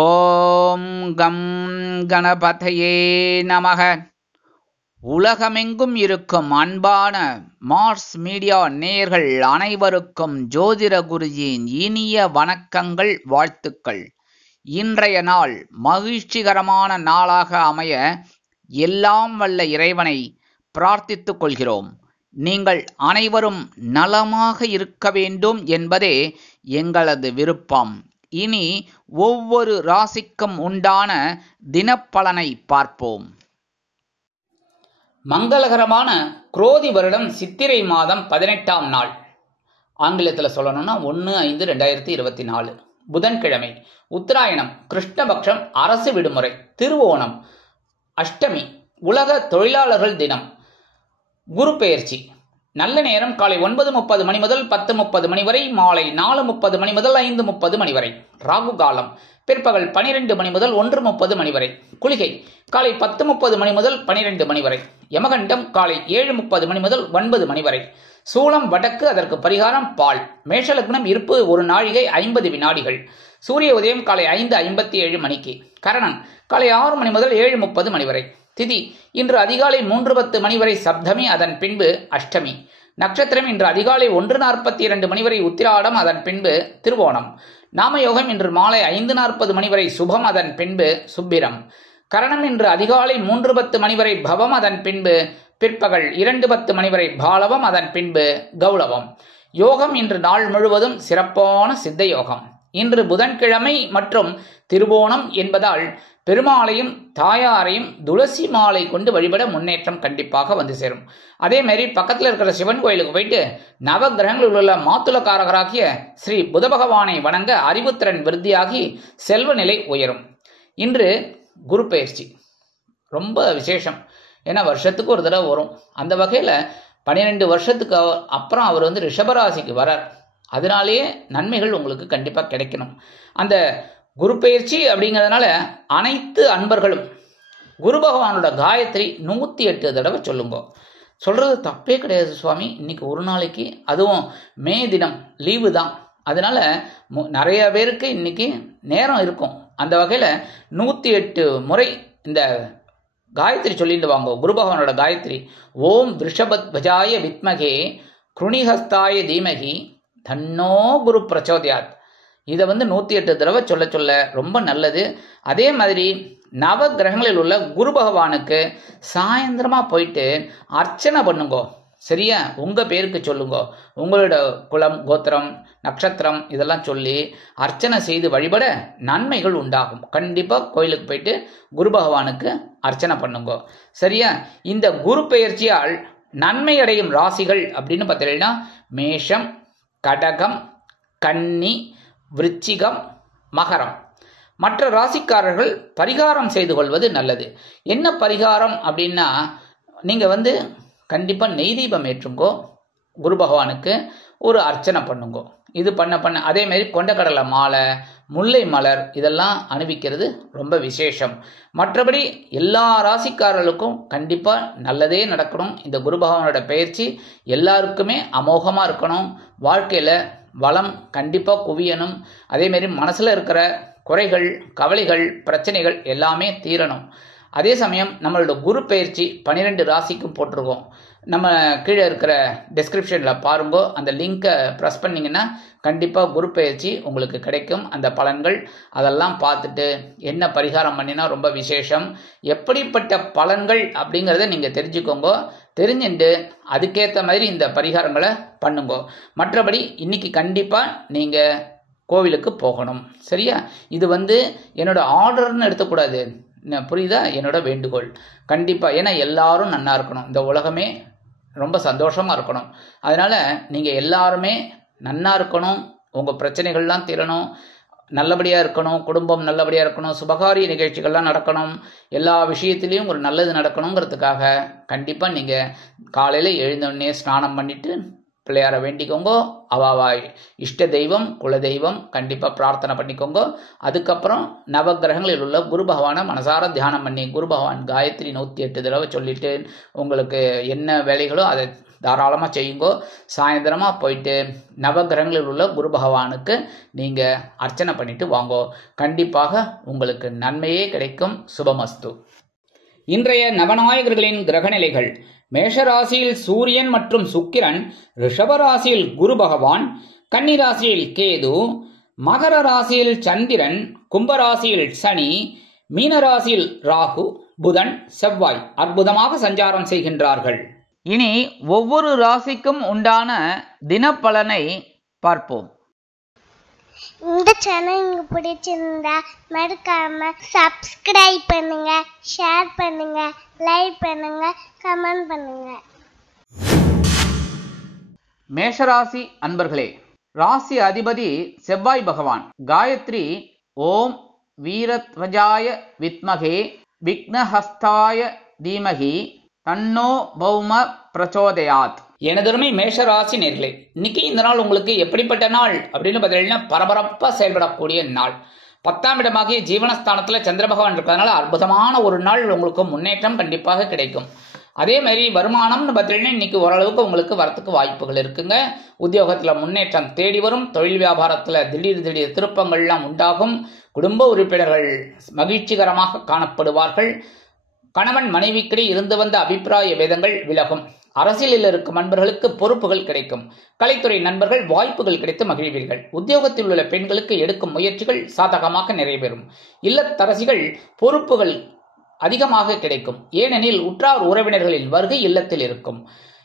ஓம் come கணபதையே நமக. உலகமெங்கும் இருக்கும் அன்பான மார்ஸ் மீடியா நேயர்கள் அனைவருக்கும் ஜோதிட குருஜியின் இனிய வணக்கங்கள், வாழ்த்துக்கள். இன்றைய நாள் மகிழ்ச்சிகரமான நாளாக அமைய எல்லாம் வல்ல இறைவனை பிரார்த்தித்துக் கொள்கிறோம். நீங்கள் அனைவரும் நலமாக இருக்க வேண்டும் என்பதே எங்களது விருப்பம். இனி ஒவ்வொரு ராசிக்கும் உண்டான தினப்பலனை பார்ப்போம். மங்களகரமான குரோதி வருடம் சித்திரை மாதம் 18ஆம் நாள், ஆங்கிலத்தில் சொல்லணும்னா 1/5/2024, புதன்கிழமை, உத்தராயணம், கிருஷ்ணபக்ஷம், அரசு விடுமுறை, திருவோணம், அஷ்டமி, உலக தொழிலாளர்கள் தினம், குரு பெயர்ச்சி. நல்ல நேரம் காலை 9:30 மணி முதல் 10:30 மணி வரை, மாலை 4:30 மணி முதல் 5:30 மணி வரை. ராகு காலம் பிற்பகல் 12 மணி முதல் 1:30 மணி வரை. குளிகை காலை 10:30 மணி முதல் 12 மணி வரை. யமகண்டம் காலை 7:30 மணி முதல் 9 மணி வரை. சூலம் வடக்கு, அதற்கு பரிகாரம் பால். மேஷலக்னம் இருப்பு 1 நாழிகை 50 வினாடிகள். சூரிய உதயம் காலை 5:57 மணிக்கு. கரணன் காலை 6 மணி முதல் 7:30 மணி வரை. திதி இன்று அதிகாலை 3:10 மணி வரை சப்தமி, அதன் பின்பு அஷ்டமி. நட்சத்திரம் இன்று அதிகாலை 1:42 மணி வரை உத்திராடம், அதன் பின்பு திருவோணம். நாமயோகம் இன்று மாலை 5:40 மணி வரை சுபம், அதன் பின்பு சுப்பிரம். கரணம் இன்று அதிகாலை 3:10 மணி வரை பவம், அதன் பின்பு பிற்பகல் 2:10 மணி வரை பாலவம், அதன் பின்பு கௌளவம். யோகம் இன்று நாள் முழுவதும் சிறப்பான சித்த யோகம். இன்று புதன்கிழமை மற்றும் திருவோணம் என்பதால் பெருமாளையும் தாயாரையும் துளசி மாலை கொண்டு வழிபட முன்னேற்றம் கண்டிப்பாக வந்து சேரும். அதே மாதிரி பக்கத்தில் இருக்கிற சிவன் கோயிலுக்கு போயிட்டு நவ கிரகங்களில் உள்ள மாத்துளக்காரகராகிய ஸ்ரீ புத பகவானை வணங்க அறிவுத்திறன் விருத்தியாகி செல்வ நிலை உயரும். இன்று குரு பெயர்ச்சி ரொம்ப விசேஷம். ஏன்னா வருஷத்துக்கு ஒரு தடவை வரும். அந்த வகையில் 12 வருஷத்துக்கு அப்புறம் அவர் ரிஷபராசிக்கு வரார். அதனாலேயே நன்மைகள் உங்களுக்கு கண்டிப்பாக கிடைக்கணும். அந்த குரு பெயர்ச்சி அப்படிங்கிறதுனால அனைத்து அன்பர்களும் குரு பகவானோட காயத்ரி 108 தடவை சொல்லுங்க. சொல்றது தப்பே கிடையாது சுவாமி. இன்னைக்கு ஒரு நாளைக்கு, அதுவும் மே தினம் லீவு தான், அதனால நிறைய பேருக்கு இன்னைக்கு நேரம் இருக்கும். அந்த வகையில் 108 முறை இந்த காயத்ரி சொல்லிட்டு வாங்க. குரு பகவானோட காயத்ரி. ஓம் ரிஷபத்வஜாய வித்மகே கிருணிஹஸ்தாய தீமகி தன்னோ குரு பிரச்சோதயாத். இதை 108 தடவை சொல்ல சொல்ல ரொம்ப நல்லது. அதே மாதிரி நவ கிரகங்களில் உள்ள குரு பகவானுக்கு சாயந்தரமா போயிட்டு அர்ச்சனை பண்ணுங்க. சரியா? உங்க பேருக்கு சொல்லுங்க. உங்களோட குலம், கோத்திரம், நட்சத்திரம் இதெல்லாம் சொல்லி அர்ச்சனை செய்து வழிபட நன்மைகள் உண்டாகும். கண்டிப்பா கோயிலுக்கு போயிட்டு குரு பகவானுக்கு அர்ச்சனை பண்ணுங்க. சரியா? இந்த குரு பெயர்ச்சியால் நன்மை அடையும் ராசிகள் அப்படின்னு பார்த்தீங்கன்னா மேஷம், கடகம், கன்னி, விருச்சிகம், மகரம். மற்ற ராசிக்காரர்கள் பரிகாரம் செய்து கொள்வது நல்லது. என்ன பரிகாரம் அப்படின்னா, நீங்கள் கண்டிப்பாக நெய் தீபம் ஏற்றுங்கோ, குரு பகவானுக்கு ஒரு அர்ச்சனை பண்ணுங்க. இது பண்ண அதே மாதிரி கொண்டக்கடலை மாலை, முல்லை மலர் இதெல்லாம் அணிவிக்கிறது ரொம்ப விசேஷம். மற்றபடி எல்லா ராசிக்காரர்களுக்கும் கண்டிப்பாக நல்லதே நடக்கணும். இந்த குரு பகவானோட பயிற்சி எல்லாருக்குமே அமோகமாக இருக்கணும். வாழ்க்கையில் வளம் கண்டிப்பாக குவியணும். அதேமாரி மனசில் இருக்கிற குறைகள், கவலைகள், பிரச்சனைகள் எல்லாமே தீரணும். அதே சமயம் நம்மளோட குரு பயிற்சி 12 ராசிக்கும் போட்டிருக்கோம். நம்ம கீழே இருக்கிற டிஸ்கிரிப்ஷனில் பாருங்க. அந்த லிங்கை ப்ரெஸ் பண்ணிங்கன்னா கண்டிப்பாக குரு பயிற்சி உங்களுக்கு கிடைக்கும். அந்த பலன்கள் அதெல்லாம் பார்த்துட்டு என்ன பரிகாரம் பண்ணினா ரொம்ப விசேஷம், எப்படிப்பட்ட பலன்கள் அப்படிங்கிறத நீங்கள் தெரிஞ்சுக்கோங்க. தெரிஞ்சுட்டு அதுக்கேற்ற மாதிரி இந்த பரிகாரங்களை பண்ணுங்க. மற்றபடி இன்னைக்கு கண்டிப்பாக நீங்கள் கோவிலுக்கு போகணும். சரியா? இது என்னோட ஆர்டர்னு எடுத்துக்கூடாது, புரியுதா? என்னோட வேண்டுகோள் கண்டிப்பாக. ஏன்னா எல்லாரும் நன்னா இருக்கணும், இந்த உலகமே ரொம்ப சந்தோஷமாக இருக்கணும். அதனால் நீங்கள் எல்லாருமே நன்னா இருக்கணும், உங்கள் பிரச்சனைகள்லாம் தீரணும், நல்லபடியாக இருக்கணும், குடும்பம் நல்லபடியாக இருக்கணும், சுபகாரிய நிகழ்ச்சிகள்லாம் நடக்கணும், எல்லா விஷயத்துலேயும் ஒரு நல்லது நடக்கணுங்கிறதுக்காக கண்டிப்பாக நீங்கள் காலையில் எழுந்தோடனே ஸ்நானம் பண்ணிவிட்டு பிள்ளையாரை வேண்டிக்கோங்க. அவாவாய் இஷ்ட தெய்வம், குல தெய்வம் கண்டிப்பாக பிரார்த்தனை பண்ணிக்கோங்க. அதுக்கப்புறம் நவகிரகங்களில் உள்ள குரு பகவானை மனசார தியானம் பண்ணி குரு பகவான் காயத்ரி 108 தடவை சொல்லிட்டு உங்களுக்கு என்ன வேலைகளோ அதை தாராளமாக செய்யுங்கோ. சாயந்தரமாக போயிட்டு நவகிரகங்களில் உள்ள குரு பகவானுக்கு நீங்கள் அர்ச்சனை பண்ணிட்டு வாங்கோ. கண்டிப்பாக உங்களுக்கு நன்மையே கிடைக்கும். சுபமஸ்து. இன்றைய நவநாயகர்களின் கிரகநிலைகள்: மேஷராசியில் சூரியன் மற்றும் சுக்கிரன், ரிஷபராசியில் குரு பகவான், கன்னிராசியில் கேது, மகர ராசியில் சந்திரன், கும்பராசியில் சனி, மீனராசியில் ராகு, புதன், செவ்வாய் அற்புதமாக சஞ்சாரம் செய்கின்றார்கள். இனி ஒவ்வொரு ராசிக்கும் உண்டான தினப்பலனை பார்ப்போம். இந்த சேனல் உங்களுக்கு பிடிச்சிருந்தா மறக்காம சப்ஸ்கிரைப் பண்ணுங்க, ஷேர் பண்ணுங்க, லைக் பண்ணுங்க, கமெண்ட் பண்ணுங்க. மேஷராசி அன்பர்களே, ராசி அதிபதி செவ்வாய் பகவான். காயத்ரி ஓம் வீரத்வஜாய வித்மகே விக்னஹஸ்தாய தீமகி தன்னோ பௌம பிரச்சோதயாத். எனதருமை மேஷராசி நேர்களே, இன்னைக்கு இந்த நாள் உங்களுக்கு எப்படிப்பட்ட நாள் அப்படின்னு பார்த்தீங்கன்னா பரபரப்பா செயல்படக்கூடிய நாள். 10ஆம் இடமாகிய ஜீவனஸ்தானத்தில் சந்திர பகவான் இருக்கிறதுனால அற்புதமான ஒரு நாள். உங்களுக்கு முன்னேற்றம் கண்டிப்பாக கிடைக்கும். அதே மாதிரி வருமானம்னு பார்த்தீங்கன்னா இன்னைக்கு ஓரளவுக்கு உங்களுக்கு வரத்துக்கு வாய்ப்புகள் இருக்குங்க. உத்தியோகத்தில் முன்னேற்றம் தேடி வரும். தொழில் வியாபாரத்தில் திடீர் திருப்பங்கள்லாம் உண்டாகும். குடும்ப உறுப்பினர்கள் மகிழ்ச்சிகரமாக காணப்படுவார்கள். கணவன் மனைவிக்கிடையே இருந்து வந்த அபிப்பிராய வேதங்கள் விலகும். அரசியலில் இருக்கும் நண்பர்களுக்கு பொறுப்புகள் கிடைக்கும். கலைத்துறை நண்பர்கள் வாய்ப்புகள் கிடைத்து மகிழ்வீர்கள். உத்தியோகத்தில் உள்ள பெண்களுக்கு எடுக்கும் முயற்சிகள் சாதகமாக நிறைவேறும். இல்லத்தரசிகள் பொறுப்புகள் அதிகமாக கிடைக்கும். ஏனெனில் உற்றார் உறவினர்களின் வருகை இல்லத்தில் இருக்கும்.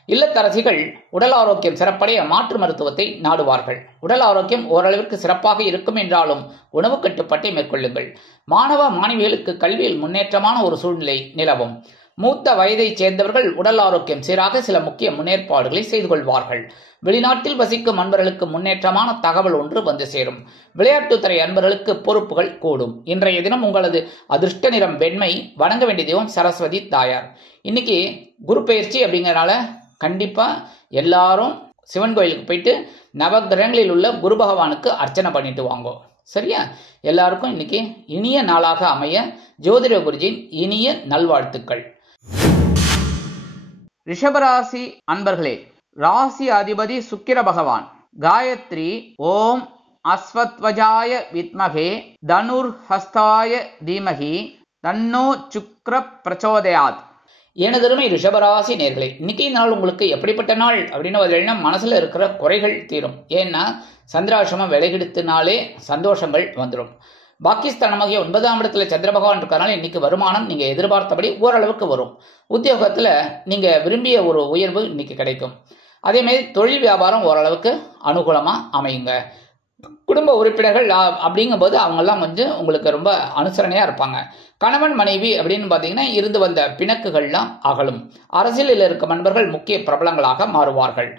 இல்லத்தரசிகள் உடல் ஆரோக்கியம் சிறப்படைய மாற்று மருத்துவத்தை நாடுவார்கள். உடல் ஆரோக்கியம் ஓரளவிற்கு சிறப்பாக இருக்கும் என்றாலும் உணவு கட்டுப்பாட்டை மேற்கொள்ளுங்கள். மாணவ மாணவிகளுக்கு கல்வியில் முன்னேற்றமான ஒரு சூழ்நிலை நிலவும். மூத்த வயதைச் சேர்ந்தவர்கள் உடல் ஆரோக்கியம் சீராக சில முக்கிய முன்னேற்பாடுகளை செய்து கொள்வார்கள். வெளிநாட்டில் வசிக்கும் அன்பர்களுக்கு முன்னேற்றமான தகவல் ஒன்று வந்து சேரும். விளையாட்டுத்துறை அன்பர்களுக்கு பொறுப்புகள் கூடும். இன்றைய தினம் உங்களது அதிர்ஷ்ட நிறம் வெண்மை. வணங்க வேண்டிய தெய்வம் சரஸ்வதி தாயார். இன்னைக்கு குரு பெயர்ச்சி அப்படிங்கறனால கண்டிப்பா எல்லாரும் சிவன் கோயிலுக்கு போயிட்டு நவகிரகங்களில் உள்ள குரு பகவானுக்கு அர்ச்சனை பண்ணிட்டு வாங்கோ. சரியா? எல்லாருக்கும் இன்னைக்கு இனிய நாளாக அமைய ஜோதிட குருஜியின் இனிய நல்வாழ்த்துக்கள். ரிஷபராசி அன்பர்களே, ராசி அதிபதி சுக்கிர பகவான். காயத்ரி ஓம் அஸ்வத்வஜாய வித்மகே தனுர் ஹஸ்தாய தீமகி தன்னோ சுக்ர பிரச்சோதயாத். எனதருமை ரிஷபராசி நேர்களே, இன்னைக்கு நாள் உங்களுக்கு எப்படிப்பட்ட நாள் அப்படின்னு மனசுல இருக்கிற குறைகள் தீரும். ஏன்னா சந்திராசிரமம் விலகிடுத்தினாலே சந்தோஷங்கள் வந்துடும். பாகிஸ்தானமாகிய 9ஆம் இடத்துல சந்திர பகவான் இருக்கிறதுனால இன்னைக்கு வருமானம் நீங்க எதிர்பார்த்தபடி ஓரளவுக்கு வரும். உத்தியோகத்துல நீங்க விரும்பிய ஒரு உயர்வு இன்னைக்கு கிடைக்கும். அதே மாதிரி தொழில் வியாபாரம் ஓரளவுக்கு அனுகூலமா அமையுங்க. குடும்ப உறுப்பினர்கள் அப்படிங்கும் போது அவங்கெல்லாம் கொஞ்சம் உங்களுக்கு ரொம்ப அனுசரணையா இருப்பாங்க. கணவன் மனைவி அப்படின்னு பாத்தீங்கன்னா இருந்து வந்த பிணக்குகள்லாம் அகலும். அரசியலில் இருக்கும் நண்பர்கள் முக்கிய பிரபலங்களாக மாறுவார்கள்.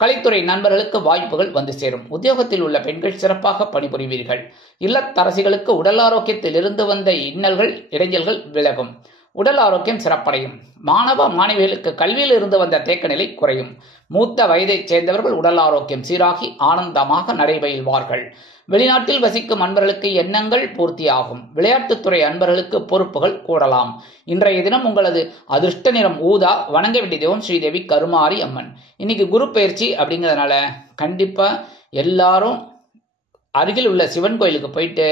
கலைத்துறை நண்பர்களுக்கு வாய்ப்புகள் வந்து சேரும். உத்தியோகத்தில் உள்ள பெண்கள் சிறப்பாக பணிபுரிவீர்கள். இல்லத்தரசிகளுக்கு உடல் ஆரோக்கியத்தில் இருந்து வந்த இன்னல்கள் இடைஞ்சல்கள் விலகும். உடல் ஆரோக்கியம் சிறப்படையும். மாணவ மாணவிகளுக்கு கல்வியில் இருந்து வந்த தேக்க நிலை குறையும். மூத்த வயதைச் சேர்ந்தவர்கள் உடல் ஆரோக்கியம் சீராகி ஆனந்தமாக நடைபெறுவார்கள். வெளிநாட்டில் வசிக்கும் அன்பர்களுக்கு எண்ணங்கள் பூர்த்தியாகும். விளையாட்டுத்துறை அன்பர்களுக்கு பொறுப்புகள் கூடலாம். இன்றைய தினம் உங்களது அதிர்ஷ்ட நிறம் ஊதா. வணங்க வேண்டிய தெய்வம் ஸ்ரீதேவி கருமாரி அம்மன். இன்னைக்கு குரு பயிற்சி அப்படிங்கிறதுனால கண்டிப்பா எல்லாரும் அருகில் உள்ள சிவன் கோயிலுக்கு போயிட்டு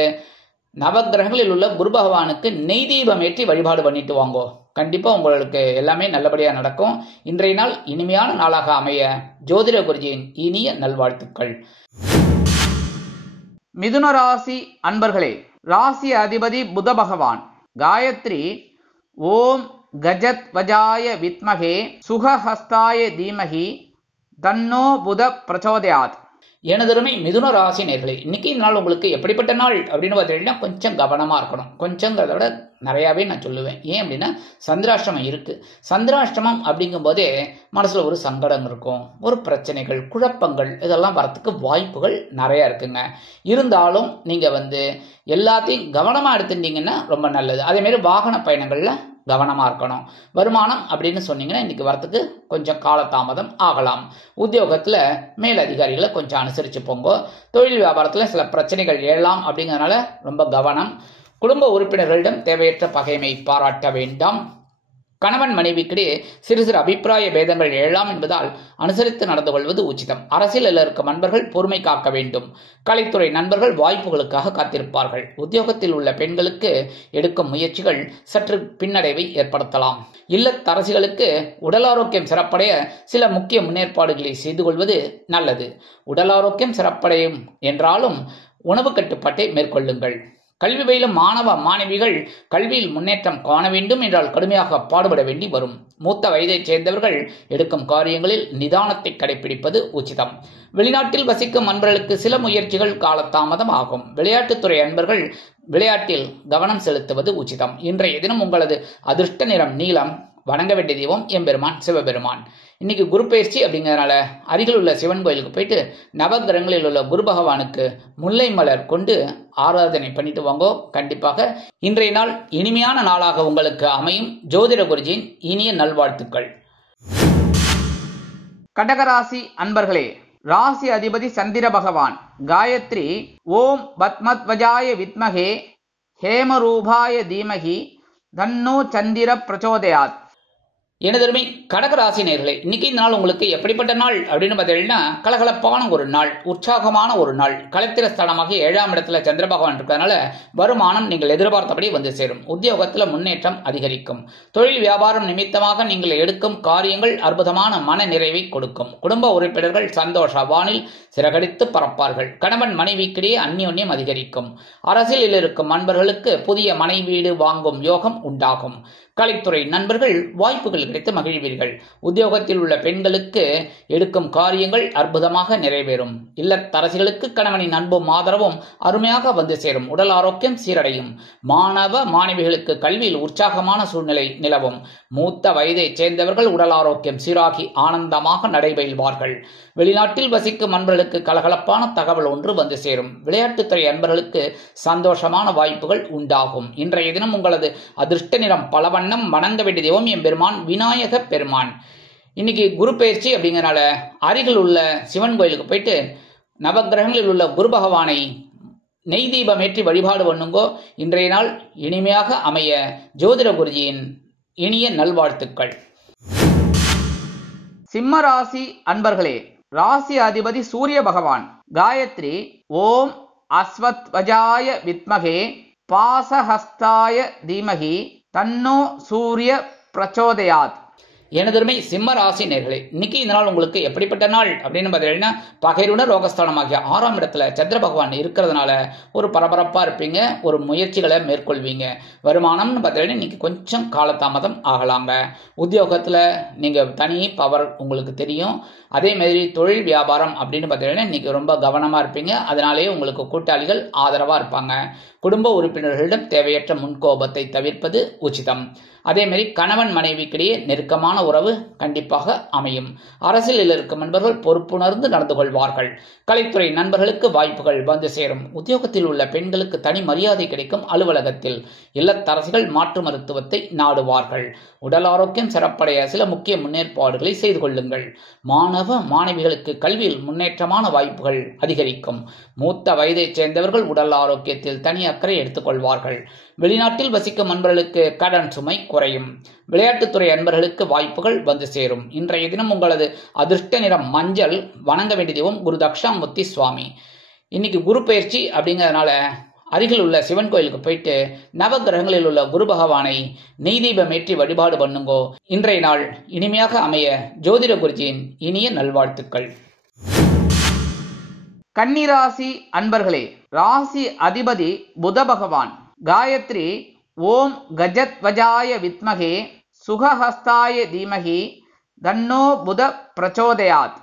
நவகிரகங்களில் உள்ள குரு பகவானுக்கு நெய் தீபம் ஏற்றி வழிபாடு பண்ணிட்டு வாங்கோ. கண்டிப்பா உங்களுக்கு எல்லாமே நல்லபடியா நடக்கும். இன்றைய நாள் இனிமையான நாளாக அமைய ஜோதிட குருஜியின் இனிய நல்வாழ்த்துக்கள். மிதுன ராசி அன்பர்களே, ராசி அதிபதி புத பகவான். காயத்ரி ஓம் கஜத்வஜாய வித்மகே சுகஹஸ்தாய தீமகி தன்னோ புத பிரச்சோதயாத். எனதருமை மிதுன ராசி நேர்களே, இன்னைக்கு நாள் உங்களுக்கு எப்படிப்பட்ட நாள் அப்படின்னு பார்த்தீங்கன்னா கொஞ்சம் கவனமா இருக்கணும். கொஞ்சங்கிறத விட நிறையாவே நான் சொல்லுவேன். ஏன் அப்படின்னா சந்திராஷ்டமம் இருக்கு. சந்திராஷ்டமம் அப்படிங்கும் போதே மனசுல ஒரு சங்கடம் இருக்கும், ஒரு பிரச்சனைகள், குழப்பங்கள் இதெல்லாம் வரத்துக்கு வாய்ப்புகள் நிறைய இருக்குங்க. இருந்தாலும் நீங்க எல்லாத்தையும் கவனமா எடுத்துட்டீங்கன்னா ரொம்ப நல்லது. அதே மாதிரி வாகன பயணங்கள்ல கவனமா இருக்கணும். வருமானம் அப்படின்னு சொன்னீங்கன்னா இன்னைக்கு வரத்துக்கு கொஞ்சம் காலதாமதம் ஆகலாம். உத்தியோகத்துல மேல் அதிகாரிகளை கொஞ்சம் அனுசரிச்சு போங்க. தொழில் வியாபாரத்துல சில பிரச்சனைகள் எழலாம். அப்படிங்கறதுனால ரொம்ப கவனம். குடும்ப உறுப்பினர்களிடம் தேவையற்ற பகைமை பாராட்ட வேண்டாம். கணவன் மனைவிக்கிடையே சிறு சிறு அபிப்பிராய பேதங்கள் எழலாம் என்பதால் அனுசரித்து நடந்து கொள்வது உச்சிதம். அரசியலில் இருக்கும் நண்பர்கள் பொறுமை காக்க வேண்டும். கலைத்துறை நண்பர்கள் வாய்ப்புகளுக்காக காத்திருப்பார்கள். உத்தியோகத்தில் உள்ள பெண்களுக்கு எடுக்கும் முயற்சிகள் சற்று பின்னடைவை ஏற்படுத்தலாம். இல்லத்தரசிகளுக்கு உடல் ஆரோக்கியம் சிறப்படைய சில முக்கிய முன்னேற்பாடுகளை செய்து கொள்வது நல்லது. உடல் ஆரோக்கியம் சிறப்படையும் என்றாலும் உணவு கட்டுப்பாட்டை மேற்கொள்ளுங்கள். கல்வி பயிலும் மாணவ மாணவிகள் கல்வியில் முன்னேற்றம் காண வேண்டும் என்றால் கடுமையாக பாடுபட வேண்டி வரும். மூத்த வயதைச் சேர்ந்தவர்கள் எடுக்கும் காரியங்களில் நிதானத்தை கடைபிடிப்பது உச்சிதம். வெளிநாட்டில் வசிக்கும் அன்பர்களுக்கு சில முயற்சிகள் காலதாமதம் ஆகும். விளையாட்டுத்துறை அன்பர்கள் விளையாட்டில் கவனம் செலுத்துவது உச்சிதம். இன்றைய தினம் உங்களது அதிர்ஷ்ட நிறம் நீலம். வணங்க வேண்டிய தெய்வம் எம்பெருமான் சிவபெருமான். இன்னைக்கு குரு பயிற்சி அப்படிங்கிறதுனால அருகில் உள்ள சிவன் கோயிலுக்கு போயிட்டு நவகிரகங்களில் உள்ள குரு பகவானுக்கு முல்லை மலர் கொண்டு ஆராதனை பண்ணிட்டு வாங்கோ. கண்டிப்பாக இன்றைய நாள் இனிமையான நாளாக உங்களுக்கு அமையும். ஜோதிட குருஜியின் இனிய நல்வாழ்த்துக்கள். கடகராசி அன்பர்களே, ராசி அதிபதி சந்திர பகவான். காயத்ரி ஓம் பத்மத்வஜாய வித்மகே ஹேமரூபாய தீமகி தன்னோ சந்திர பிரச்சோதயாத். எனதருமை கடகராசி நேயர்களே, இன்னைக்கு இந்த நாள் உங்களுக்கு எப்படிப்பட்ட நாள் அப்படின்னு பார்த்தீங்கன்னா, கலகலப்பான ஒரு நாள், உற்சாகமான ஒரு நாள். கலத்திர ஸ்தானமாக 7ஆம் இடத்துல சந்திர பகவான் இருக்கிறதுனால வருமானம் நீங்கள் எதிர்பார்த்தபடி வந்து சேரும். உத்தியோகத்தில் முன்னேற்றம் அதிகரிக்கும். தொழில் வியாபாரம் நிமித்தமாக நீங்கள் எடுக்கும் காரியங்கள் அற்புதமான மன நிறைவை கொடுக்கும். குடும்ப உறுப்பினர்கள் சந்தோஷ வானில் சிறகடித்து பறப்பார்கள். கணவன் மனைவிக்கிடையே அந்யோன்யம் அதிகரிக்கும். அரசியலில் இருக்கும் நண்பர்களுக்கு புதிய மனை வீடு வாங்கும் யோகம் உண்டாகும். கலைத்துறை நண்பர்கள் வாய்ப்புகள் கிடைத்து மகிழ்வீர்கள். உத்தியோகத்தில் உள்ள பெண்களுக்கு எடுக்கும் காரியங்கள் அற்புதமாக நிறைவேறும். இல்லத்தரசிகளுக்கு கணவனின் அன்பும் ஆதரவும் அருமையாக வந்து சேரும். உடல் ஆரோக்கியம் சீரடையும். மாணவ மாணவிகளுக்கு கல்வியில் உற்சாகமான சூழ்நிலை நிலவும். மூத்த வயதைச் சேர்ந்தவர்கள் உடல் ஆரோக்கியம் சீராகி ஆனந்தமாக நடைபெறுவார்கள். வெளிநாட்டில் வசிக்கும் நண்பர்களுக்கு கலகலப்பான தகவல் ஒன்று வந்து சேரும். விளையாட்டுத்துறை அன்பர்களுக்கு சந்தோஷமான வாய்ப்புகள் உண்டாகும். இன்றைய தினம் உங்களது அதிர்ஷ்ட நிறம் பலவண்ணம். வணங்க வேண்டிய தெய்வம் எம்பெருமான் விநாயக பெருமான். இன்னைக்கு குரு பயிற்சி அப்படிங்கறனால அருகில் உள்ள சிவன் கோயிலுக்கு போயிட்டு நவகிரகங்களில் உள்ள குரு பகவானை நெய் தீபம் ஏற்றி வழிபாடு பண்ணுங்கோ. இன்றைய நாள் இனிமையாக அமைய ஜோதிட குருஜியின் இனிய நல்வாழ்த்துக்கள். சிம்ம ராசி அன்பர்களே, ராசி அதிபதி சூரிய பகவான். காயத்ரி ஓம் அஸ்வத்வஜாய வித்மகே பாசஹஸ்தாய தீமகி தன்னோ சூரிய பிரச்சோதயாத். எனதருமை சிம்ம ராசி நேயர்களே, இன்னைக்கு இந்த நாள் உங்களுக்கு எப்படிப்பட்ட நாள் அப்படின்னு பார்த்தீங்கன்னா, பகைருண ரோகஸ்தானமாகிய 6ஆம் இடத்துல சந்திர பகவான் இருக்கிறதுனால ஒரு பரபரப்பா இருப்பீங்க. ஒரு முயற்சிகளை மேற்கொள்வீங்க. வருமானம்னு பார்த்தீங்கன்னா இன்னைக்கு கொஞ்சம் காலதாமதம் ஆகலாங்க. உத்தியோகத்துல நீங்க தனி பவர் உங்களுக்கு தெரியும். அதே மாதிரி தொழில் வியாபாரம் அப்படின்னு பார்த்தீங்கன்னா இன்னைக்கு ரொம்ப கவனமா இருப்பீங்க. அதனாலேயே உங்களுக்கு கூட்டாளிகள் ஆதரவா இருப்பாங்க. குடும்ப உறுப்பினர்களிடம் தேவையற்ற முன்கோபத்தை தவிர்ப்பது உச்சிதம். அதே மாதிரி கணவன் மனைவிக்கிடையே நெருக்கமான உறவு கண்டிப்பாக அமையும். அரசியலில் இருக்கும் நண்பர்கள் பொறுப்புணர்ந்து நடந்து கொள்வார்கள். கலைத்துறை நண்பர்களுக்கு வாய்ப்புகள் வந்து சேரும். உத்தியோகத்தில் உள்ள பெண்களுக்கு தனி மரியாதை கிடைக்கும். அலுவலகத்தில் இல்லத்தரசிகள் மாற்று மருத்துவத்தை நாடுவார்கள். உடல் ஆரோக்கியம் சிறப்படைய சில முக்கிய முன்னேற்பாடுகளை செய்து கொள்ளுங்கள். மாணவ மாணவிகளுக்கு கல்வியில் முன்னேற்றமான வாய்ப்புகள் அதிகரிக்கும். மூத்த வயதைச் சேர்ந்தவர்கள் உடல் ஆரோக்கியத்தில் தனி அக்கறை எடுத்துக் கொள்வார்கள். வெளிநாட்டில் வசிக்கும் நண்பர்களுக்கு கடன் சுமை குறையும். விளையாட்டுத்துறை அன்பர்களுக்கு வாய்ப்புகள் வந்து சேரும். இன்றைய தினம் உங்களது அதிர்ஷ்ட நிறம் மஞ்சள். வணங்க வேண்டிய தெய்வம் குரு தக்ஷாமூர்த்தி சுவாமி. இன்னைக்கு குரு பயிற்சி அப்படிங்கிறதுனால அருகில் உள்ள சிவன் கோயிலுக்கு போயிட்டு நவகிரகங்களில் உள்ள குரு பகவானை நெய் தீபம் ஏற்றி வழிபாடு பண்ணுங்கோ. இன்றைய நாள் இனிமையாக அமைய ஜோதிட குருஜியின் இனிய நல்வாழ்த்துக்கள். கன்னிராசி அன்பர்களே, ராசி அதிபதி புத பகவான். காயத்ரி ஓம் கஜத்வஜாய வித்மகே சுகஹஸ்தாய தீமகி தன்னோ புத பிரச்சோதயாத்.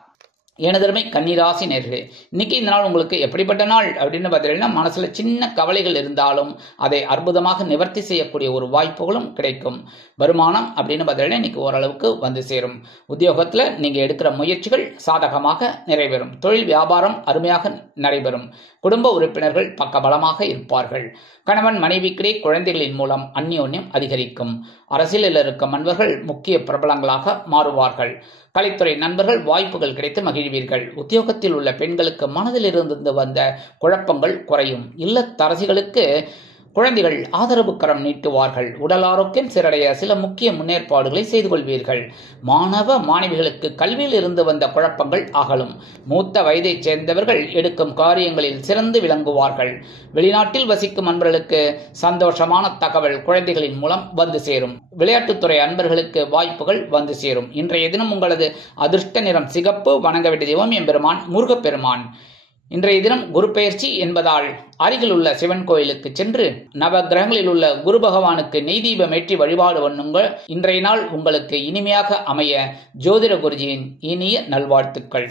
எனதருமை கன்னிராசி நேயர்களே, இன்னைக்கு இந்த நாள் உங்களுக்கு எப்படிப்பட்ட நாள் அப்படின்னு பார்த்தீங்கன்னா, மனசுல சின்ன கவலைகள் இருந்தாலும் அதை அற்புதமாக நிவர்த்தி செய்யக்கூடிய ஒரு வாய்ப்புகளும் கிடைக்கும். வருமானம் அப்படின்னு பார்த்தீங்கன்னா இன்னைக்கு ஓரளவுக்கு வந்து சேரும். உத்தியோகத்துல நீங்க எடுக்கிற முயற்சிகள் சாதகமாக நிறைவேறும். தொழில் வியாபாரம் அருமையாக நடைபெறும். குடும்ப உறுப்பினர்கள் பக்கபலமாக இருப்பார்கள். கணவன் மனைவிக்கிடையே குழந்தைகளின் மூலம் அந்யோன்யம் அதிகரிக்கும். அரசியலில் இருக்கும் நண்பர்கள் முக்கிய பிரபலங்களாக மாறுவார்கள். கலைத்துறை நண்பர்கள் வாய்ப்புகள் கிடைத்து மகிழ்வீர்கள். உத்தியோகத்தில் உள்ள பெண்களுக்கு மனதில் இருந்து வந்த குழப்பங்கள் குறையும். இல்லத்தரசிகளுக்கு குழந்தைகள் ஆதரவு கரம் நீட்டுவார்கள். உடல் ஆரோக்கியம் சீரடைய சில முக்கிய முன்னேற்பாடுகளை செய்து கொள்வீர்கள். மாணவ மாணவிகளுக்கு கல்வியில் இருந்து வந்த குழப்பங்கள் அகலும். மூத்த வயதைச் சேர்ந்தவர்கள் எடுக்கும் காரியங்களில் சிறந்து விளங்குவார்கள். வெளிநாட்டில் வசிக்கும் அன்பர்களுக்கு சந்தோஷமான தகவல் குழந்தைகளின் மூலம் வந்து சேரும். விளையாட்டுத்துறை அன்பர்களுக்கு வாய்ப்புகள் வந்து சேரும். இன்றைய தினம் உங்களது அதிர்ஷ்ட நிறம் சிகப்பு. வணங்க வேண்டிய தெய்வம் எம்பெருமான் முருகப்பெருமான். இன்றைய தினம் குரு பெயர்ச்சி என்பதால் அருகில் உள்ள சிவன் கோயிலுக்கு சென்று நவ கிரகங்களில் உள்ள குரு பகவானுக்கு நெய் தீபம் ஏற்றி வழிபாடு பண்ணுங்கள். இன்றைய நாள் உங்களுக்கு இனிமையாக அமைய ஜோதிட குருஜியின் இனிய நல்வாழ்த்துக்கள்.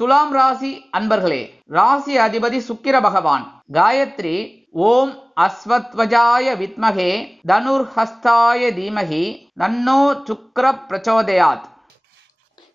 துலாம் ராசி அன்பர்களே, ராசி அதிபதி சுக்கிர பகவான். காயத்ரி ஓம் அஸ்வத்வஜாய வித்மகே தனுர்ஹஸ்தாய தீமகி தன்னோ சுக்ர பிரச்சோதயாத்.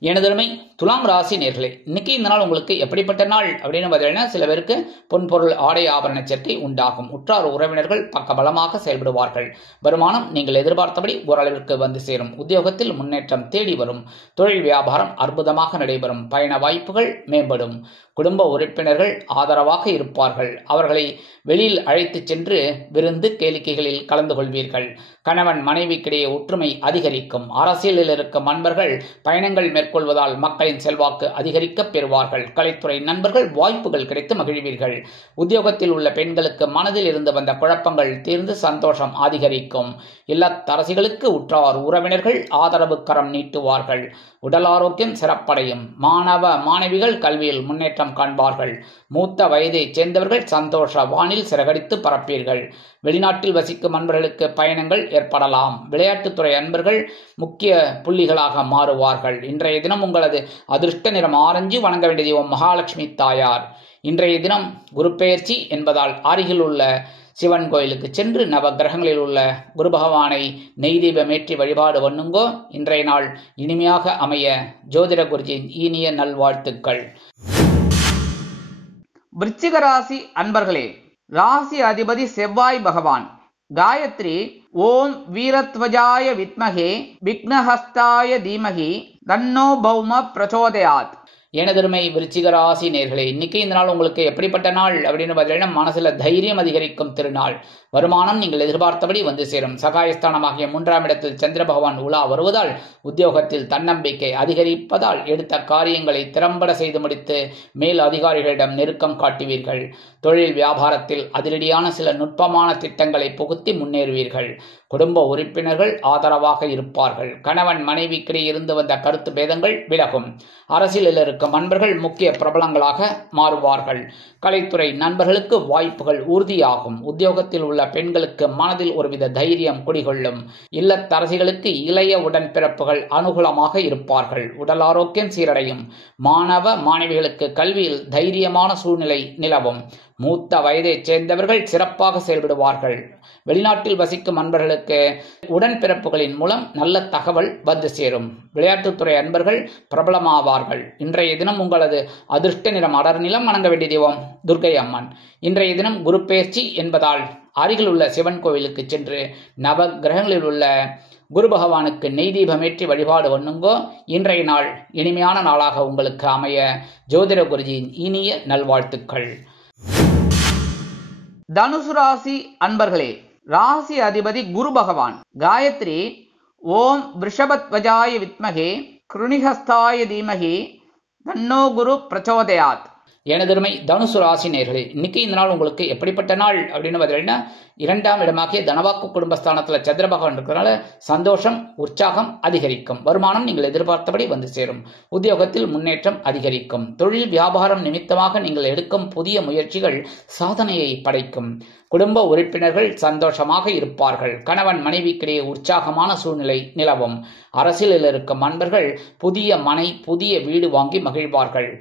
எனதருமை துலாம் ராசி நேர்களே, இன்னைக்கு இந்த நாள் உங்களுக்கு எப்படிப்பட்ட நாள் அப்படின்னு பார்த்தீங்கன்னா, சில பேருக்கு பொன்பொருள் ஆடை ஆபரண சேர்க்கை உண்டாகும். உற்றார் உறவினர்கள் பக்கபலமாக செயல்படுவார்கள். வருமானம் நீங்கள் எதிர்பார்த்தபடி ஓரளவிற்கு வந்து சேரும். உத்தியோகத்தில் முன்னேற்றம் தேடி வரும். தொழில் வியாபாரம் அற்புதமாக நடைபெறும். பயண வாய்ப்புகள் மேம்படும். குடும்ப உறுப்பினர்கள் ஆதரவாக இருப்பார்கள். அவர்களை வெளியில் அழைத்துச் சென்று விருந்து கேளிக்கைகளில் கலந்து கொள்வீர்கள். கணவன் மனைவிக்கிடையே ஒற்றுமை அதிகரிக்கும். அரசியலில் இருக்கும் நண்பர்கள் பயணங்கள் மேற்கொள்வதால் மக்களின் செல்வாக்கு அதிகரிக்க பெறுவார்கள். கலைத்துறை நண்பர்கள் வாய்ப்புகள் கிடைத்து மகிழ்வீர்கள். உத்தியோகத்தில் உள்ள பெண்களுக்கு மனதில் இருந்து வந்த குழப்பங்கள் தீர்ந்து சந்தோஷம் அதிகரிக்கும். இல்லத்தரசிகளுக்கு உற்றார் உறவினர்கள் ஆதரவு கரம் நீட்டுவார்கள். உடல் ஆரோக்கியம் சிறப்படையும். மாணவ மாணவிகள் கல்வியில் முன்னேற்றம் காண்பார்கள். மூத்த வயதைச் சேர்ந்தவர்கள் சந்தோஷ வானில் சிறகடித்து பறப்பீர்கள். வெளிநாட்டில் வசிக்கும் அன்பர்களுக்கு பயணங்கள் ஏற்படலாம். விளையாட்டுத்துறை அன்பர்கள் முக்கிய புள்ளிகளாக மாறுவார்கள். இன்றைய தினம் உங்களது அதிர்ஷ்ட நிறம் ஆரஞ்சு. வணங்க வேண்டிய தெய்வம் மகாலட்சுமி தாயார். இன்றைய தினம் குரு பெயர்ச்சி என்பதால் அருகில் உள்ள சிவன் கோயிலுக்கு சென்று நவ கிரகங்களில் உள்ள குரு பகவானை நெய் தீபம் ஏற்றி வழிபாடு பண்ணுங்கோ. இன்றைய நாள் இனிமையாக அமைய ஜோதிட குருஜியின் இனிய நல்வாழ்த்துக்கள். விருச்சிக ராசி அன்பர்களே, ராசி அதிபதி செவ்வாய் பகவான். காயத்ரி ஓம் வீரத்வஜாய வித்மகே விக்னஹஸ்தாய தீமகி தன்னோ பௌம பிரச்சோதயாத். எனதருமை விருச்சிக ராசி நேர்களே, இன்னைக்கு இந்த நாள் உங்களுக்கு எப்படிப்பட்ட நாள் அப்படின்னு பார்த்தீங்கன்னா, மனசுல தைரியம் அதிகரிக்கும் திருநாள். வருமானம் நீங்கள் எதிர்பார்த்தபடி வந்து சேரும். சகாயஸ்தானமாகிய 3ஆம் இடத்தில் சந்திர பகவான் உலா வருவதால் உத்தியோகத்தில் தன்னம்பிக்கை அதிகரிப்பதால் எடுத்த காரியங்களை திறம்பட செய்து முடித்து மேல் அதிகாரிகளிடம் நெருக்கம் காட்டுவீர்கள். தொழில் வியாபாரத்தில் அதிரடியான சில நுட்பமான திட்டங்களை புகுத்தி முன்னேறுவீர்கள். குடும்ப உறுப்பினர்கள் ஆதரவாக இருப்பார்கள். கணவன் மனைவிக்கிடையே இருந்து வந்த கருத்து பேதங்கள் விலகும். அரசியலில் இருக்கும் நண்பர்கள் முக்கிய பிரபலங்களாக மாறுவார்கள். கலைத்துறை நண்பர்களுக்கு வாய்ப்புகள் உறுதியாகும். உத்தியோகத்தில் உள்ள பெண்களுக்கு மனதில் ஒருவித தைரியம் குடிகொள்ளும். இல்லத்தரசிகளுக்கு இளைய உடன்பிறப்புகள் அனுகூலமாக இருப்பார்கள். உடல் ஆரோக்கியம் சீரடையும். மாணவ மாணவிகளுக்கு கல்வியில் தைரியமான சூழ்நிலை நிலவும். மூத்த வயதைச் சேர்ந்தவர்கள் சிறப்பாக செயல்படுவார்கள். வெளிநாட்டில் வசிக்கும் அன்பர்களுக்கு உடன்பிறப்புகளின் மூலம் நல்ல தகவல் வந்து சேரும். விளையாட்டுத்துறை அன்பர்கள் பிரபலமாவார்கள். இன்றைய தினம் உங்களது அதிர்ஷ்ட நிறம் அடர் நிலம். வணங்க வேண்டிய தெய்வம் துர்க்கை அம்மன். இன்றைய தினம் குரு பெயர்ச்சி என்பதால் அருகில் உள்ள சிவன் கோவிலுக்கு சென்று நவ கிரகங்களில் உள்ள குரு பகவானுக்கு நெய் தீபமேற்றி வழிபாடு பண்ணுங்கோ. இன்றைய நாள் இனிமையான நாளாக உங்களுக்கு அமைய ஜோதிட குருஜியின் இனிய நல்வாழ்த்துக்கள். தனுசு ராசி அன்பர்களே, ராசி அதிபதி குரு பகவான். காயத்ரி ஓம் விருஷபத்வஜாய வித்மகே கிருணிஹஸ்தாய தீமகி தன்னோ குரு பிரச்சோதயாத். எனதருமை தனுசு ராசி நேர்களே, இன்னைக்கு இந்த நாள் உங்களுக்கு எப்படிப்பட்ட நாள் அப்படின்னு பார்த்தீங்கன்னா, 2ஆம் இடமாகிய தனவாக்கு குடும்பஸ்தானத்தில் சந்திர பகவான் இருக்கிறதுனால சந்தோஷம் உற்சாகம் அதிகரிக்கும். வருமானம் நீங்கள் எதிர்பார்த்தபடி வந்து சேரும். உத்தியோகத்தில் முன்னேற்றம் அதிகரிக்கும். தொழில் வியாபாரம் நிமித்தமாக நீங்கள் எடுக்கும் புதிய முயற்சிகள் சாதனையை படைக்கும். குடும்ப உறுப்பினர்கள் சந்தோஷமாக இருப்பார்கள். கணவன் மனைவிக்கிடையே உற்சாகமான சூழ்நிலை நிலவும். அரசியலில் இருக்கும் நண்பர்கள் புதிய மனை புதிய வீடு வாங்கி மகிழ்வார்கள்.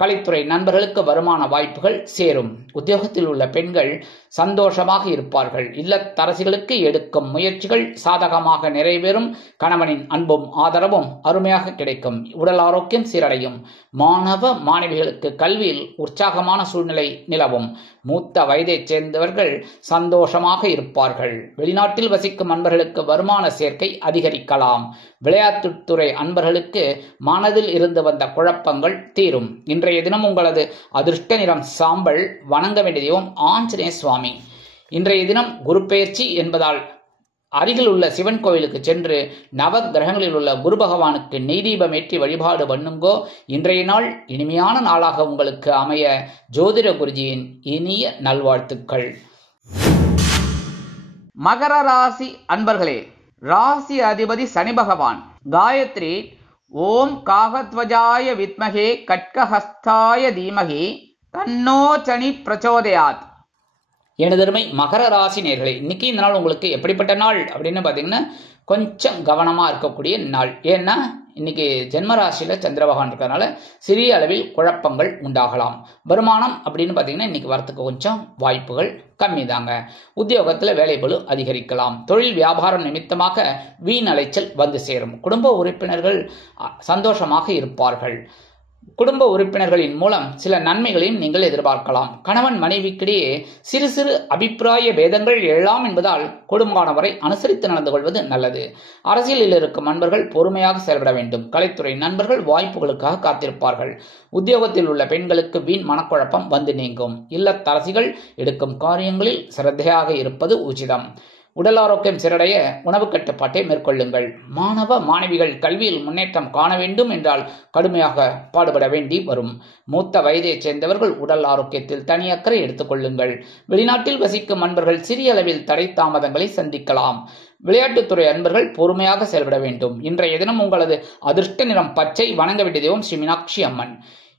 கலைத்துறை நண்பர்களுக்கு வருமான வாய்ப்புகள் சேரும். உத்தியோகத்தில் உள்ள பெண்கள் சந்தோஷமாக இருப்பார்கள். இல்லத்தரசிகளுக்கு எடுக்கும் முயற்சிகள் சாதகமாக நிறைவேறும். கணவனின் அன்பும் ஆதரவும் அருமையாக கிடைக்கும். உடல் ஆரோக்கியம் சீரடையும். மாணவ மாணவிகளுக்கு கல்வியில் உற்சாகமான சூழ்நிலை நிலவும். மூத்த வயதைச் சேர்ந்தவர்கள் சந்தோஷமாக இருப்பார்கள். வெளிநாட்டில் வசிக்கும் அன்பர்களுக்கு வருமான சேர்க்கை அதிகரிக்கலாம். விளையாட்டுத்துறை அன்பர்களுக்கு மனதில் இருந்து வந்த குழப்பங்கள் தீரும். இன்றைய தினம் உங்களது அதிர்ஷ்ட நிறம் சாம்பல். வணங்க வேண்டிய தெய்வம் ஆஞ்சநேய சுவாமி. இன்றைய தினம் குரு பெயர்ச்சி என்பதால் அருகில் உள்ள சிவன் கோவிலுக்கு சென்று நவ கிரகங்களில் உள்ள குரு பகவானுக்கு நெய் தீபம் ஏற்றி வழிபாடு பண்ணுங்கோ. இன்றைய நாள் இனிமையான நாளாக உங்களுக்கு அமைய ஜோதிட குருஜியின் இனிய நல்வாழ்த்துக்கள். மகர ராசி அன்பர்களே, ராசி அதிபதி சனி பகவான். காயத்ரி ஓம் காகத்வஜாய வித்மகே கட்கஹஸ்தாய தீமகி தன்னோ சனி பிரச்சோதயாத். எனதருமை மகர ராசி நேயர்களே, இன்னைக்கு இந்த நாள் உங்களுக்கு எப்படிப்பட்ட நாள் அப்படின்னு பார்த்தீங்கன்னா கொஞ்சம் கவனமாக இருக்கக்கூடிய நாள். ஏன்னா இன்னைக்கு ஜென்மராசியில் சந்திர பகவான் இருக்கிறதுனால சிறிய அளவில் குழப்பங்கள் உண்டாகலாம். வருமானம் அப்படின்னு பார்த்தீங்கன்னா இன்னைக்கு வரத்துக்கு கொஞ்சம் வாய்ப்புகள் கம்மி தாங்க. உத்தியோகத்தில் வேலைபளு அதிகரிக்கலாம். தொழில் வியாபாரம் நிமித்தமாக வீண் அலைச்சல் வந்து சேரும். குடும்ப உறுப்பினர்கள் சந்தோஷமாக இருப்பார்கள். குடும்ப உறுப்பினர்களின் மூலம் சில நன்மைகளையும் நீங்கள் எதிர்பார்க்கலாம். கணவன் மனைவிக்கிடையே சிறு சிறு அபிப்பிராய பேதங்கள் எழலாம் என்பதால் குடும்பமானவரை அனுசரித்து நடந்து கொள்வது நல்லது. அரசியலில் இருக்கும் நண்பர்கள் பொறுமையாக செயல்பட வேண்டும். கலைத்துறை நண்பர்கள் வாய்ப்புகளுக்காக காத்திருப்பார்கள். உத்தியோகத்தில் உள்ள பெண்களுக்கு வீண் மனக்குழப்பம் வந்து நீங்கும். இல்லத்தரசிகள் எடுக்கும் காரியங்களில் சிரத்தையாக இருப்பது உச்சிதம். உடல் ஆரோக்கியம் சிறடைய உணவு கட்டுப்பாட்டை மேற்கொள்ளுங்கள். மாணவ மாணவிகள் கல்வியில் முன்னேற்றம் காண வேண்டும் என்றால் கடுமையாக பாடுபட வேண்டி வரும். மூத்த வயதைச் சேர்ந்தவர்கள் உடல் ஆரோக்கியத்தில் தனி அக்கறை எடுத்துக் கொள்ளுங்கள். வெளிநாட்டில் வசிக்கும் அன்பர்கள் சிறிய அளவில் தடை தாமதங்களை சந்திக்கலாம். விளையாட்டுத்துறை அன்பர்கள் பொறுமையாக செயல்பட வேண்டும். இன்றைய தினம் உங்களது அதிர்ஷ்ட நிறம் பச்சை. வணங்க வேண்டிய தெய்வம் ஸ்ரீ மீனாட்சி அம்மன்.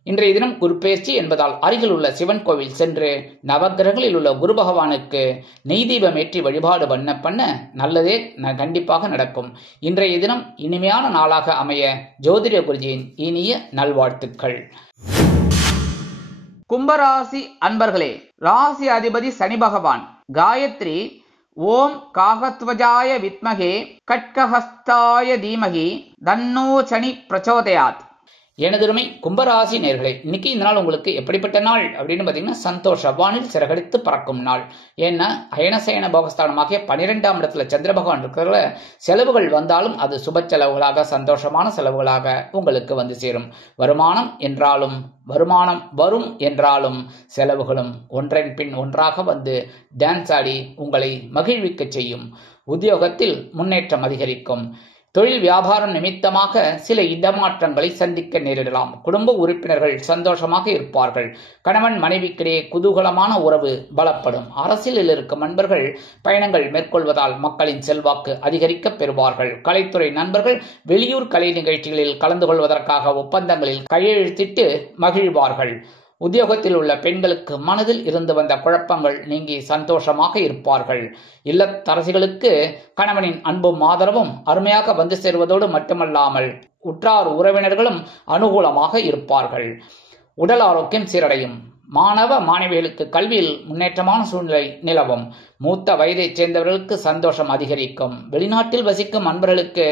இன்றைய தினம் குரு பெயர்ச்சி என்பதால் அருகில் உள்ள சிவன் கோவில் சென்று நவகிரகங்களில் உள்ள குரு பகவானுக்கு நெய் தீபம் ஏற்றி வழிபாடு பண்ண நல்லதே கண்டிப்பாக நடக்கும். இன்றைய தினம் இனிமையான நாளாக அமைய ஜோதிட குருஜியின் இனிய நல்வாழ்த்துக்கள். கும்பராசி அன்பர்களே, ராசி அதிபதி சனி பகவான். காயத்ரி ஓம் காகத்வஜாய வித்மகே கட்கஹஸ்தாய தீமகி தன்னோ சனி பிரச்சோதயாத். எனதுரிமை கும்பராசி நேயர்களே, இன்னைக்கு இந்த நாள் உங்களுக்கு எப்படிப்பட்ட நாள் அப்படின்னு பார்த்தீங்கன்னா சந்தோஷ வானில் சிறகடித்து பறக்கும் நாள். ஏன்னா அயனசயன போகஸ்தானமாகிய 12ஆம் இடத்துல சந்திர பகவான் இருக்கிற செலவுகள் வந்தாலும் அது சுப செலவுகளாக சந்தோஷமான செலவுகளாக உங்களுக்கு வந்து சேரும். வருமானம் வரும் என்றாலும் செலவுகளும் ஒன்றன் பின் ஒன்றாக வந்து டான்ஸ் ஆடி உங்களை மகிழ்விக்க செய்யும். உத்தியோகத்தில் முன்னேற்றம் அதிகரிக்கும். தொழில் வியாபாரம் நிமித்தமாக சில இடமாற்றங்களை சந்திக்க நேரிடலாம். குடும்ப உறுப்பினர்கள் சந்தோஷமாக இருப்பார்கள். கணவன் மனைவிக்கிடையே குதூகலமான உறவு பலப்படும். அரசியலில் இருக்கும் நண்பர்கள் பயணங்கள் மேற்கொள்வதால் மக்களின் செல்வாக்கு அதிகரிக்க பெறுவார்கள். கலைத்துறை நண்பர்கள் வெளியூர் கலை நிகழ்ச்சிகளில் கலந்து கொள்வதற்காக ஒப்பந்தங்களில் கையெழுத்திட்டு மகிழ்வார்கள். உத்தியோகத்தில் உள்ள பெண்களுக்கு மனதில் இருந்து வந்த குழப்பங்கள் நீங்கி சந்தோஷமாக இருப்பார்கள். இல்லத்தரசிகளுக்கு கணவனின் அன்பும் ஆதரவும் அருமையாக வந்து சேருவதோடு மட்டுமல்லாமல் உற்றார் உறவினர்களும் அனுகூலமாக இருப்பார்கள். உடல் ஆரோக்கியம் சீரடையும். மாணவ மாணவிகளுக்கு கல்வியில் முன்னேற்றமான சூழ்நிலை நிலவும். மூத்த வயதைச் சேர்ந்தவர்களுக்கு சந்தோஷம் அதிகரிக்கும். வெளிநாட்டில் வசிக்கும் அன்பர்களுக்கு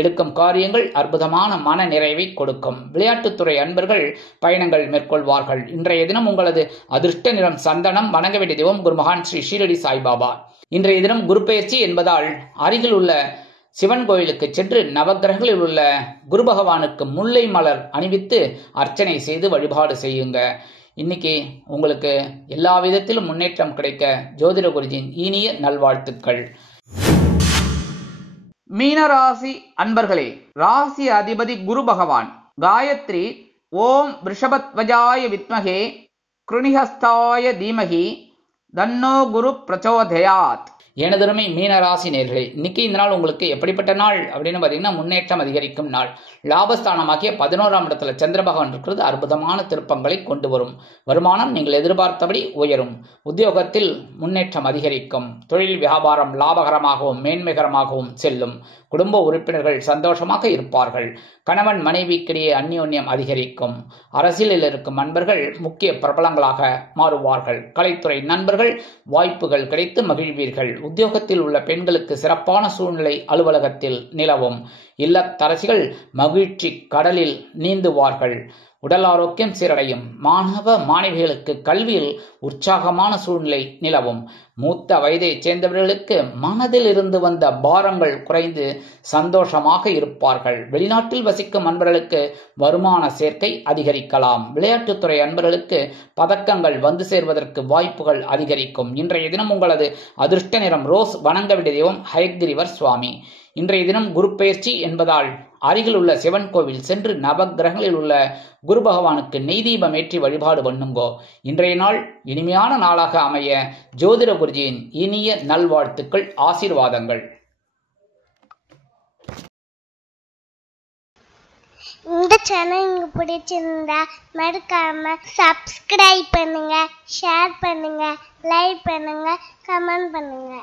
எடுக்கும் காரியங்கள் அற்புதமான மன நிறைவை கொடுக்கும். விளையாட்டுத்துறை அன்பர்கள் பயணங்கள் மேற்கொள்வார்கள். இன்றைய தினம் உங்களது அதிர்ஷ்ட நிறம் சந்தனம். வணங்க வேண்டிய தெய்வம் குருமகான் ஸ்ரீ ஷீரடி சாய்பாபா. இன்றைய தினம் குரு பெயர்ச்சி என்பதால் அருகில் உள்ள சிவன் கோயிலுக்கு சென்று நவகிரகங்களில் உள்ள குரு பகவானுக்கு முல்லை மலர் அணிவித்து அர்ச்சனை செய்து வழிபாடு செய்யுங்க. இன்னைக்கு உங்களுக்கு எல்லா விதத்திலும் முன்னேற்றம் கிடைக்க ஜோதிட குருஜியின் இனிய நல்வாழ்த்துக்கள். மீனராசி அன்பர்களே, ராசி அதிபதி குரு பகவான். காயத்ரி ஓம் ரிஷபத்வஜாய வித்மகே கிருணிஹஸ்தாய தீமகி தன்னோ குரு பிரச்சோதயாத். எனதருமை மீனராசி நேயர்களே, இன்னைக்கு இந்த நாள் உங்களுக்கு எப்படிப்பட்ட நாள் அப்படின்னு பார்த்தீங்கன்னா முன்னேற்றம் அதிகரிக்கும் நாள். லாபஸ்தானமாகிய 11ஆம் இடத்துல சந்திர பகவான் இருக்கிறது அற்புதமான திருப்பங்களை கொண்டு வரும். வருமானம் நீங்கள் எதிர்பார்த்தபடி உயரும். உத்தியோகத்தில் முன்னேற்றம் அதிகரிக்கும். தொழில் வியாபாரம் லாபகரமாகவும் மேன்மைகரமாகவும் செல்லும். குடும்ப உறுப்பினர்கள் சந்தோஷமாக இருப்பார்கள். கணவன் மனைவிக்கிடையே அந்யோன்யம் அதிகரிக்கும். அரசியலில் இருக்கும் நண்பர்கள் முக்கிய பிரபலங்களாக மாறுவார்கள். கலைத்துறை நண்பர்கள் வாய்ப்புகள் கிடைத்து மகிழ்வீர்கள். உத்தியோகத்தில் உள்ள பெண்களுக்கு சிறப்பான சூழ்நிலை அலுவலகத்தில் நிலவும். இல்லத்தரசிகள் மகிழ்ச்சி கடலில் நீந்துவார்கள். உடல் ஆரோக்கியம் சீரடையும். மாணவ மாணவிகளுக்கு கல்வியில் உற்சாகமான சூழ்நிலை நிலவும். மூத்த வயதைச் சேர்ந்தவர்களுக்கு மனதில் இருந்து வந்த பாரங்கள் குறைந்து சந்தோஷமாக இருப்பார்கள். வெளிநாட்டில் வசிக்கும் அன்பர்களுக்கு வருமான சேர்க்கை அதிகரிக்கலாம். விளையாட்டுத்துறை அன்பர்களுக்கு பதக்கங்கள் வந்து சேர்வதற்கு வாய்ப்புகள் அதிகரிக்கும். இன்றைய தினம் உங்களது அதிர்ஷ்ட நிறம் ரோஸ். வணங்க வேண்டிய தெய்வம் ஹயக்ரீவர் சுவாமி. இன்றைய தினம் குரு பெயர்ச்சி என்பதால் அருகில் உள்ள சிவன் கோவில் சென்று நவகிரகங்களில் உள்ள குரு பகவானுக்கு நெய் தீபம் ஏற்றி வழிபாடு பண்ணுங்கோ. இன்றைய நாள் இனிமையான நாளாக அமைய ஜோதிட குருஜியின் இனிய நல்வாழ்த்துக்கள், ஆசீர்வாதங்கள். இந்த சேனல் உங்களுக்கு பிடிச்சிருந்தா மறக்காம சப்ஸ்கிரைப் பண்ணுங்க, ஷேர் பண்ணுங்க, லைக் பண்ணுங்க, கமெண்ட் பண்ணுங்க.